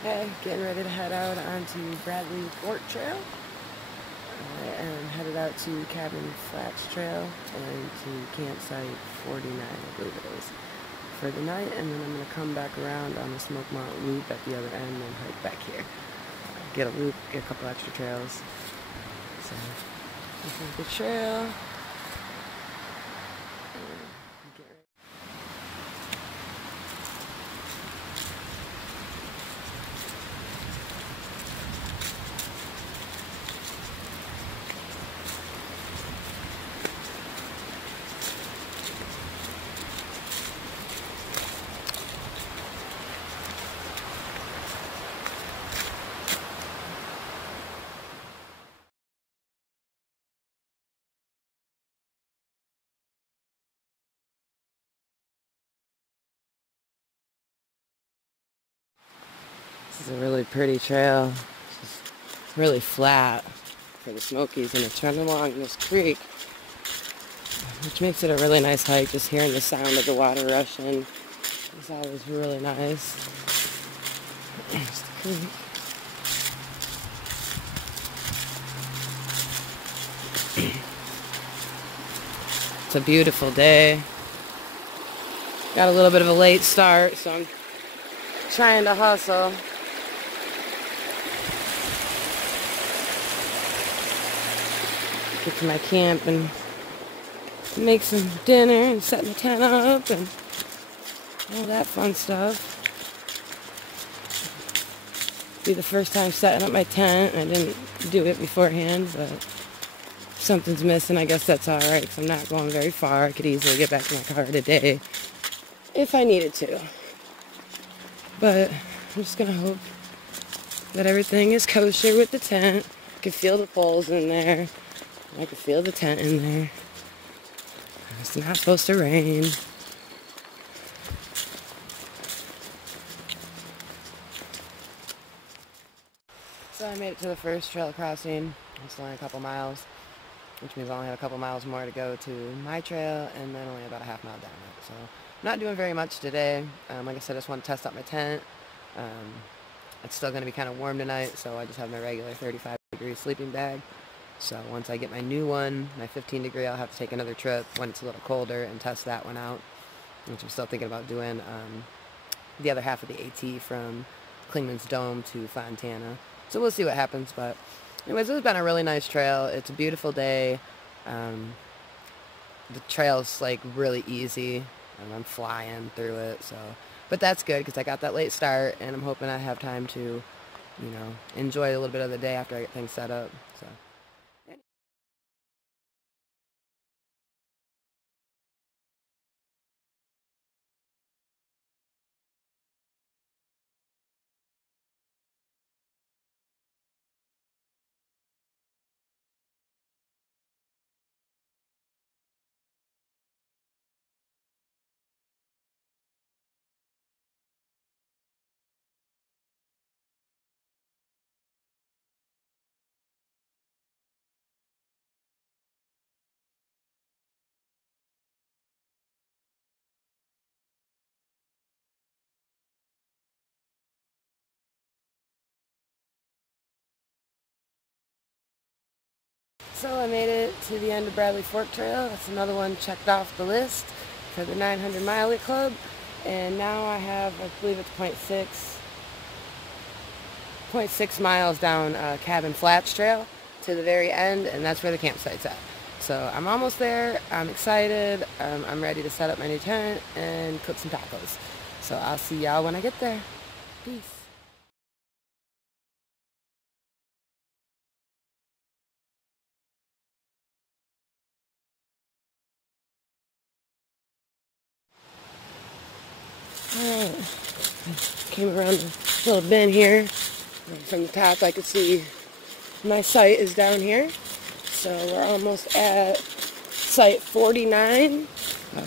Okay, getting ready to head out onto Bradley Fort Trail. I am headed out to Cabin Flats Trail and to campsite 49, I believe it is, for the night, and then I'm going to come back around on the Smoke Mountain loop at the other end and hike back here. Get a loop, get a couple extra trails. So, this is the trail. This is a really pretty trail. It's just really flat for the Smokies, and it's running along this creek, which makes it a really nice hike. Just hearing the sound of the water rushing is always really nice. There's the creek. It's a beautiful day. Got a little bit of a late start, so I'm trying to hustle. Get to my camp and make some dinner and set my tent up and all that fun stuff. Be the first time setting up my tent. I didn't do it beforehand, but if something's missing, I guess that's alright, because I'm not going very far. I could easily get back to my car today if I needed to. But I'm just going to hope that everything is kosher with the tent. I can feel the poles in there. I can feel the tent in there. It's not supposed to rain. So I made it to the first trail crossing. It's only a couple miles, which means I only have a couple miles more to go to my trail, and then only about a half mile down it. So I'm not doing very much today. Like I said, I just want to test out my tent. It's still going to be kind of warm tonight, so I just have my regular 35-degree sleeping bag. So once I get my new one, my 15-degree, I'll have to take another trip when it's a little colder and test that one out, which I'm still thinking about doing the other half of the AT from Clingman's Dome to Fontana. So we'll see what happens, but anyways, this has been a really nice trail. It's a beautiful day. The trail's like really easy, and I'm flying through it, so. But that's good, because I got that late start, and I'm hoping I have time to, you know, enjoy a little bit of the day after I get things set up, so. So I made it to the end of Bradley Fort Trail. That's another one checked off the list for the 900 Mile Club. And now I have, I believe it's 0.6 miles down Cabin Flats Trail to the very end, and that's where the campsite's at. So I'm almost there. I'm excited. I'm ready to set up my new tent and cook some tacos. So I'll see y'all when I get there. Peace. Alright, came around a little bend here. From the top I could see my site is down here. So we're almost at site 49,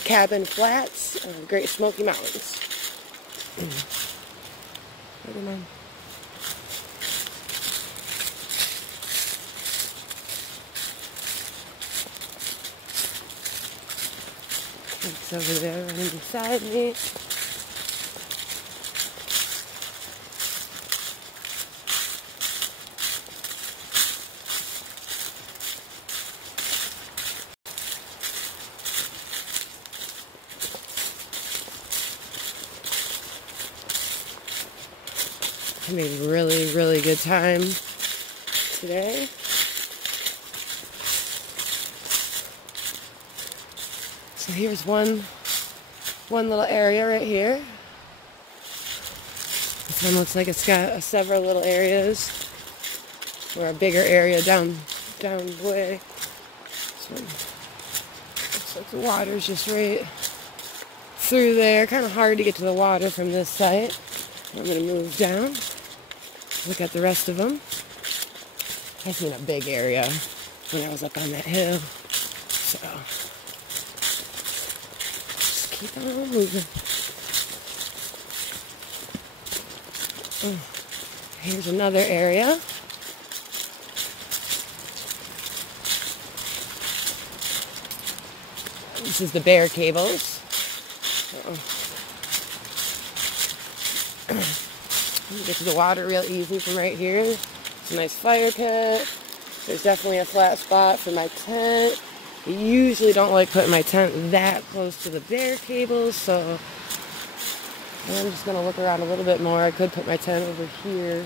Cabin Flats, Great Smoky Mountains. 49. It's over there running beside me. I made really, really good time today. So here's one little area right here. This one looks like it's got several little areas, or a bigger area down the way. This one looks like the water's just right through there. Kind of hard to get to the water from this site. I'm going to move down, look at the rest of them. I've seen a big area when I was up on that hill, so just keep on moving. Oh, here's another area. This is the bare cables. You can get to the water real easy from right here. It's a nice fire pit. There's definitely a flat spot for my tent. I usually don't like putting my tent that close to the bare cables, so I'm just going to look around a little bit more. I could put my tent over here,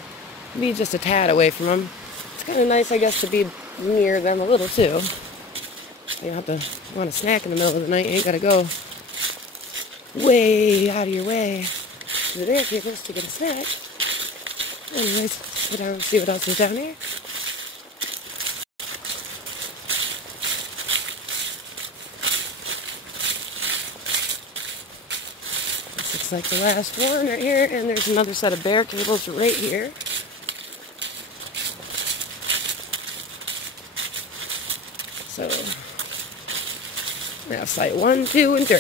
be just a tad away from them. It's kind of nice, I guess, to be near them a little too. You don't have to want a snack in the middle of the night. You ain't got to go way out of your way to the bare cables to get a snack. Anyways, sit down and see what else is down here. This looks like the last one right here, and there's another set of bare cables right here. So, we have site 1, 2, and 3.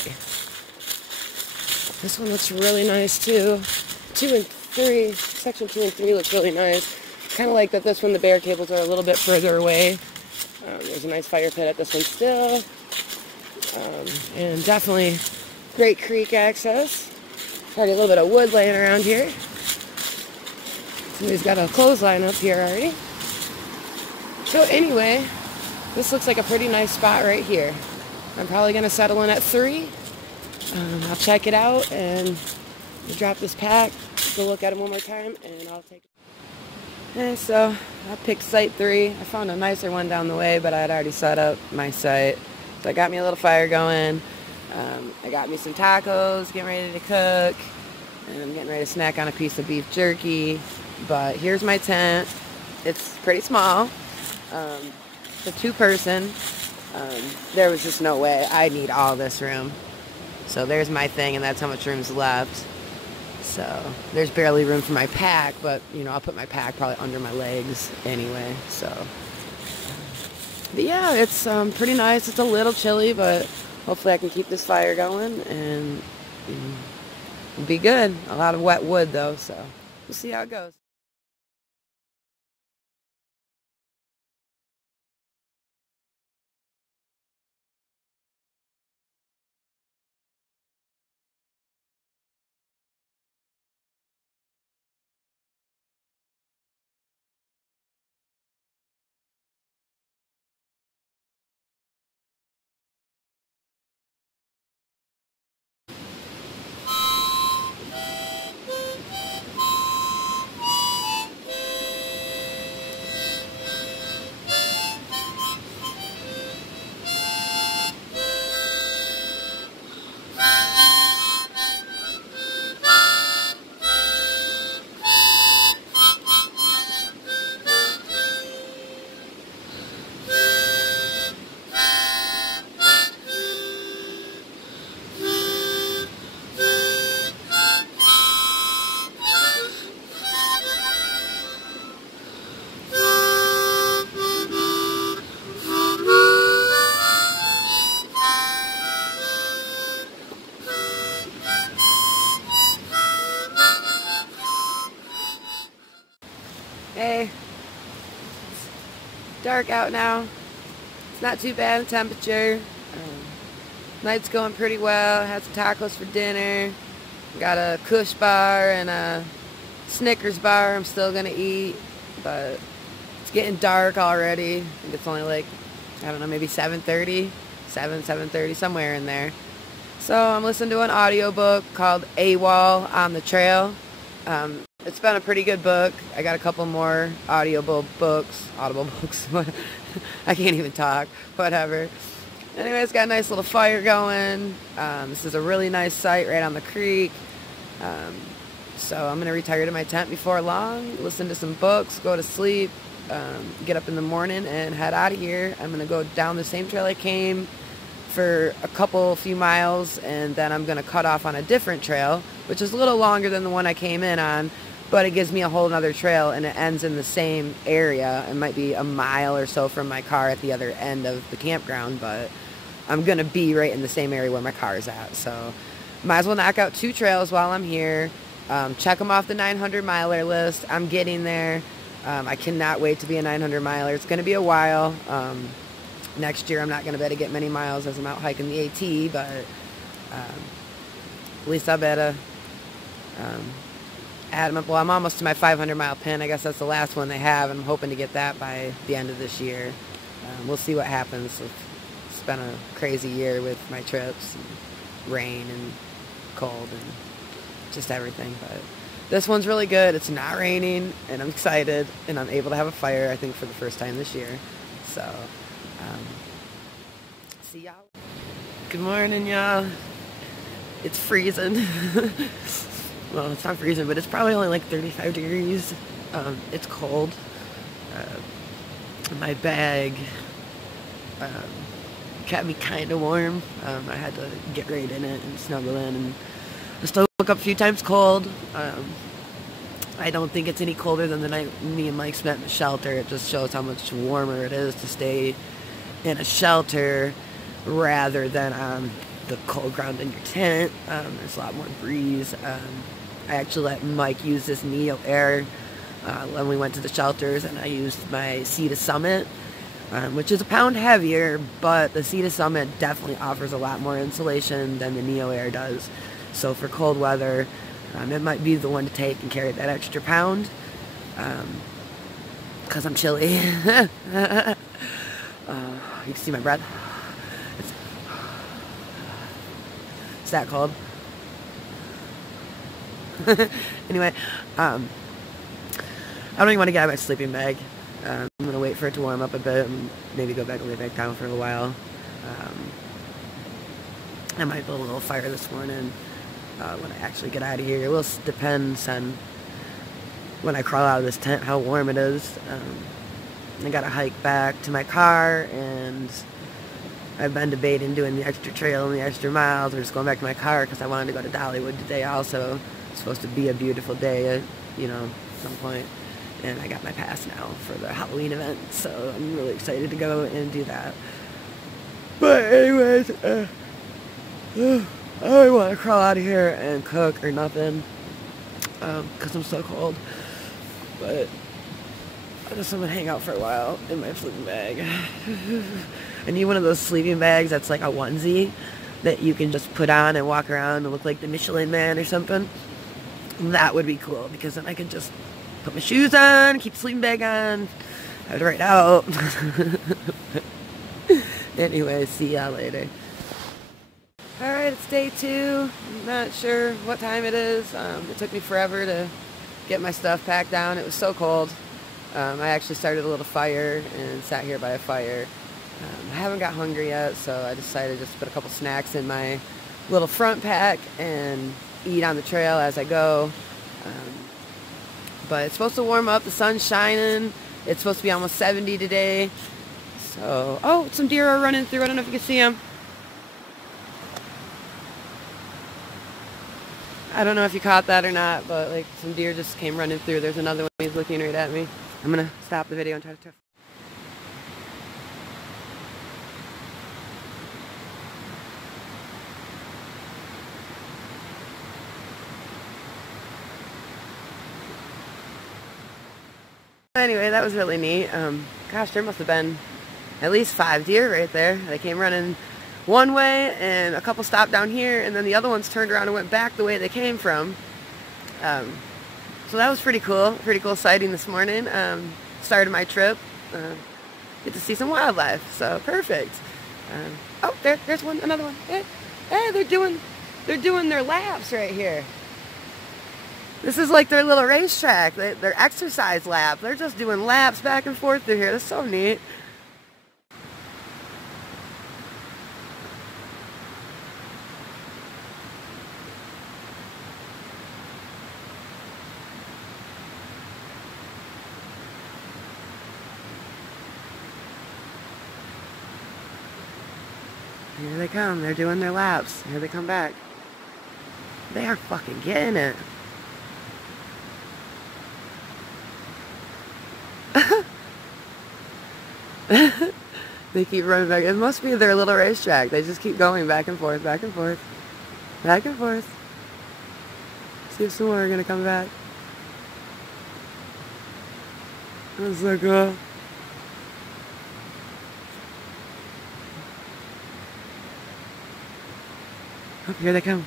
This one looks really nice too. 2 and 3, section 2 and 3 looks really nice. Kind of like that this one, the bare cables are a little bit further away. There's a nice fire pit at this one still. And definitely great creek access. Already a little bit of wood laying around here. Somebody's got a clothesline up here already. So anyway, this looks like a pretty nice spot right here. I'm probably going to settle in at 3. I'll check it out and drop this pack, go look at it one more time, and I'll take it. And so I picked site 3. I found a nicer one down the way, but I had already set up my site. So I got me a little fire going. I got me some tacos, getting ready to cook, and I'm getting ready to snack on a piece of beef jerky. But here's my tent. It's pretty small. It's a 2-person. There was just no way. I need all this room. So there's my thing, and that's how much room's left. So there's barely room for my pack, but you know, I'll put my pack probably under my legs anyway. So, but yeah, it's pretty nice. It's a little chilly, but hopefully I can keep this fire going, and it'll be good. A lot of wet wood though, so we'll see how it goes. Hey, it's dark out now. It's not too bad the temperature. Night's going pretty well. Had some tacos for dinner. Got a Kush bar and a Snickers bar I'm still gonna eat, but it's getting dark already. I think it's only like, I don't know, maybe 7:30, 7:30, somewhere in there. So I'm listening to an audiobook called AWOL on the Trail. It's been a pretty good book. I got a couple more audible books. I can't even talk. Whatever. Anyway, it's got a nice little fire going. This is a really nice site right on the creek. So I'm going to retire to my tent before long, listen to some books, go to sleep, get up in the morning and head out of here. I'm going to go down the same trail I came for a few miles, and then I'm going to cut off on a different trail, which is a little longer than the one I came in on, but it gives me a whole other trail, and it ends in the same area. It might be a mile or so from my car at the other end of the campground, but I'm going to be right in the same area where my car is at. So might as well knock out 2 trails while I'm here. Check them off the 900 miler list. I'm getting there. I cannot wait to be a 900 miler. It's going to be a while. Next year I'm not going to be able to get many miles as I'm out hiking the AT, but at least I better add them up. Well, I'm almost to my 500 mile pin. I guess that's the last one they have. I'm hoping to get that by the end of this year. We'll see what happens. It's been a crazy year with my trips, and rain and cold and just everything, but this one's really good. It's not raining, and I'm excited, and I'm able to have a fire, I think, for the first time this year. So, see y'all. Good morning, y'all. It's freezing. Well, it's not freezing, but it's probably only like 35 degrees. It's cold. My bag kept me kind of warm. I had to get right in it and snuggle in, and I still woke up a few times cold. I don't think it's any colder than the night me and Mike spent in the shelter. It just shows how much warmer it is to stay in a shelter rather than on the cold ground in your tent. There's a lot more breeze. I actually let Mike use this Neo Air when we went to the shelters, and I used my Sea to Summit, which is a pound heavier, but the Sea to Summit definitely offers a lot more insulation than the Neo Air does. So for cold weather, it might be the one to take and carry that extra pound, because I'm chilly. You can see my breath. It's that cold. Anyway, I don't even want to get out of my sleeping bag. I'm going to wait for it to warm up a bit and maybe go back and lay back down for a while. I might build a little fire this morning when I actually get out of here. It will depend on when I crawl out of this tent how warm it is. I got to hike back to my car, and I've been debating doing the extra trail and the extra miles, or just going back to my car because I wanted to go to Dollywood today also. It's supposed to be a beautiful day at, some point. And I got my pass now for the Halloween event, so I'm really excited to go and do that. But anyways, I don't want to crawl out of here and cook or nothing, because I'm so cold. But I just want to hang out for a while in my sleeping bag. I need one of those sleeping bags that's like a onesie that you can just put on and walk around and look like the Michelin Man or something. That would be cool, because then I could just put my shoes on, keep the sleeping bag on, have it right out. Anyway, see y'all later. Alright, it's day 2. I'm not sure what time it is. It took me forever to get my stuff packed down. It was so cold. I actually started a little fire and sat here by a fire. I haven't got hungry yet, so I decided just to put a couple snacks in my little front pack and eat on the trail as I go. But it's supposed to warm up. The sun's shining. It's supposed to be almost 70 today. So, oh, some deer are running through. I don't know if you can see them. I don't know if you caught that or not, but like some deer just came running through. There's another one. He's looking right at me. I'm gonna stop the video and try to. Anyway, that was really neat. Gosh, there must have been at least 5 deer right there. They came running one way, and a couple stopped down here, and then the other ones turned around and went back the way they came from. So that was pretty cool. Pretty cool sighting this morning. Started my trip. Get to see some wildlife, so perfect. Oh, there's one, another one. Hey, they're doing their laps right here. This is like their little racetrack, their exercise lap. They're just doing laps back and forth through here. That's so neat. Here they come. They're doing their laps. Here they come back. They are fucking getting it. They keep running back. It must be their little racetrack. They just keep going back and forth, back and forth, back and forth. See if some more are gonna come back. That's so cool. Oh, here they come.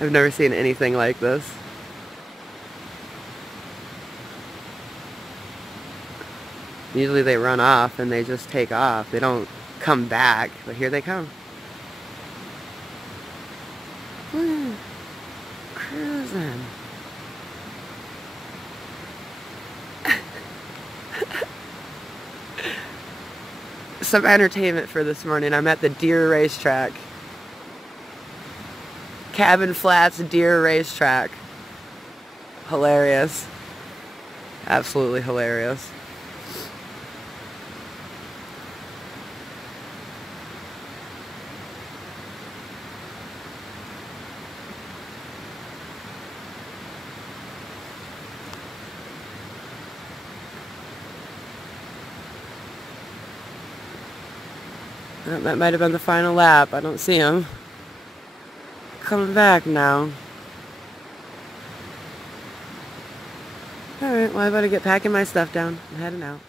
I've never seen anything like this. Usually they run off and they just take off. They don't come back, but here they come. Cruising. Some entertainment for this morning. I'm at the Deer Racetrack. Cabin Flats Deer Racetrack. Hilarious. Absolutely hilarious. That might have been the final lap. I don't see him. Coming back now. Alright, well I better get packing my stuff down. I'm heading out.